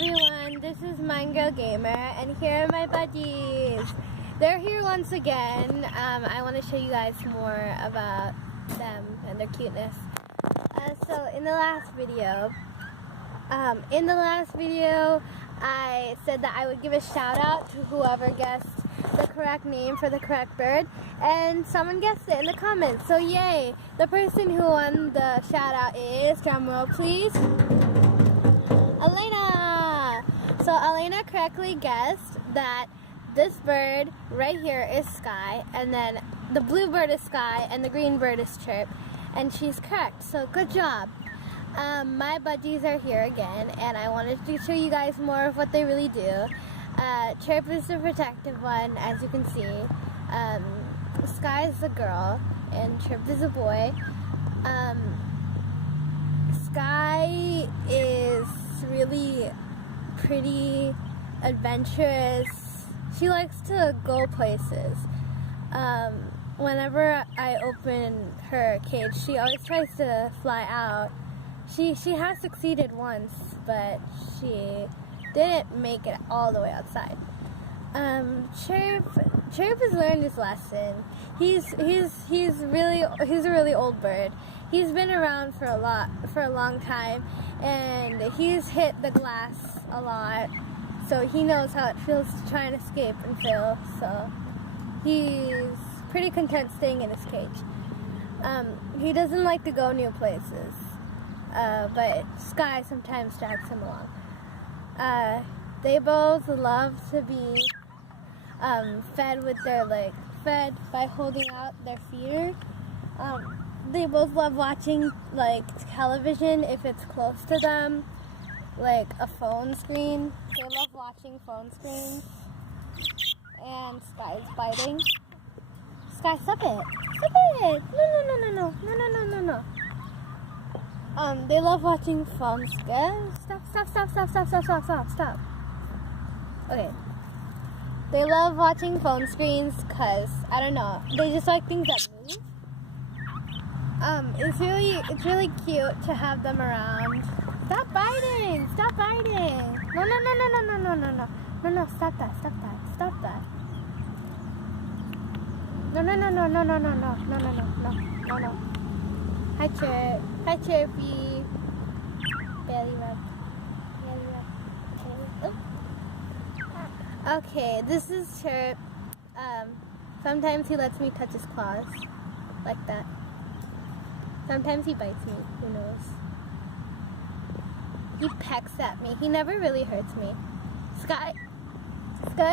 everyone, this is Mind Girl Gamer, and here are my budgies. They're here once again. I want to show you guys more about them and their cuteness. So in the last video, I said that I would give a shout out to whoever guessed the correct name for the correct bird, and someone guessed it in the comments. So yay! The person who won the shout out is, drumroll please, Elena. So Elena correctly guessed that this bird right here is skye, and then the blue bird is skye, and the green bird is chirp, and she's correct. So good job. My budgies are here again, and I wanted to show you guys more of what they really do. Chirp is the protective one, as you can see. Skye is the girl, and Chirp is a boy. Skye is really pretty, adventurous. She likes to go places. Whenever I open her cage, she always tries to fly out. She has succeeded once, but she didn't make it all the way outside. Chirp has learned his lesson. He's a really old bird. He's been around for a long time, and he's hit the glass a lot, so he knows how it feels to try and escape and fail. So he's pretty content staying in his cage. He doesn't like to go new places, but Skye sometimes drags him along. They both love to be fed by holding out their feeder. They both love watching television if it's close to them, like a phone screen. They love watching phone screens. And Skye's biting. Skye, stop it! Stop it! No. They love watching phone screens. Stop. Okay. They love watching phone screens because, I don't know, they just like things that move. It's really cute to have them around. Stop biting! Stop biting! No, stop that. No. Hi, Chirp. Hi, Chirpy. Belly rub. Okay, this is Chirp. Sometimes he lets me touch his claws, like that. Sometimes he bites me, who knows. He pecks at me. He never really hurts me. Skye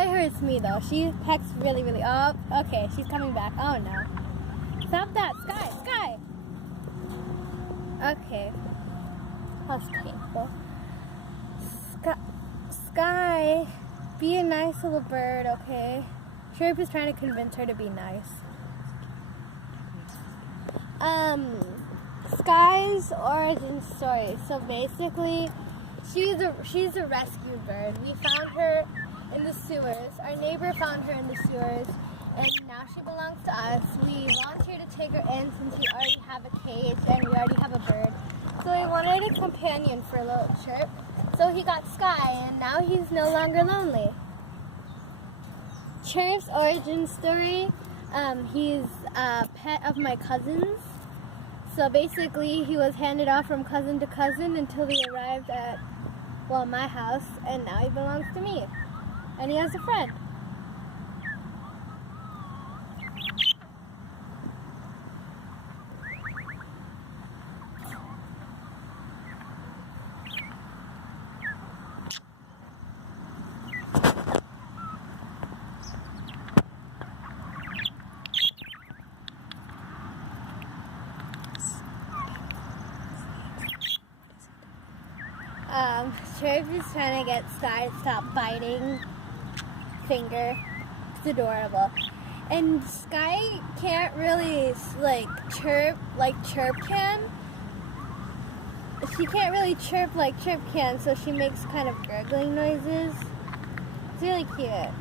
hurts me though. She pecks really. Oh, okay, she's coming back. Oh no. Stop that, Skye! Okay. That's painful. Skye, be a nice little bird, okay? Chirp is trying to convince her to be nice. Skye's origin story. So basically, she's a rescue bird. We found her in the sewers. Our neighbor found her in the sewers, and now she belongs to us. We volunteered to take her in since we already have a cage and we already have a bird. So we wanted a companion for little Chirp. So he got Skye, and now he's no longer lonely. Chirp's origin story, he's a pet of my cousin's. So basically, he was handed off from cousin to cousin until he arrived at, my house, and now he belongs to me. And he has a friend. Chirp is trying to get Skye to stop biting finger. It's adorable. And Skye can't really chirp like Chirp can. She can't really chirp like Chirp can, so she makes kind of gurgling noises. It's really cute.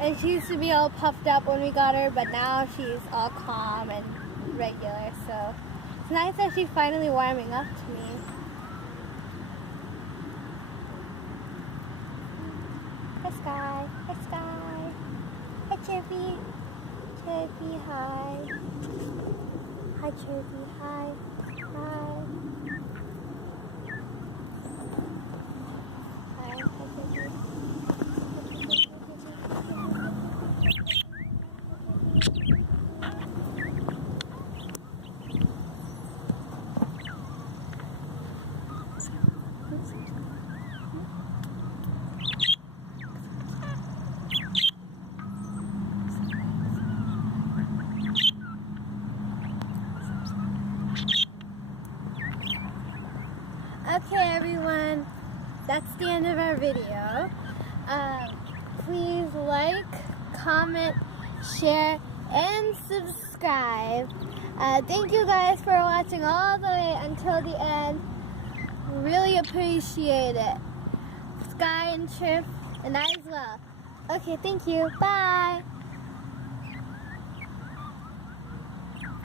And she used to be all puffed up when we got her, but now she's all calm and regular, so it's nice that she's finally warming up to me. Hi, Skye. Hi, Skye. Hi, Chirpy. Chirpy, hi. Hi, Chirpy. Hi. Hi. Hi, Chirpy. Okay, everyone, that's the end of our video. Please like, comment, share, and subscribe. Thank you guys for watching all the way until the end. Really appreciate it. Skye and Chirp, and I as well. Okay, thank you. Bye.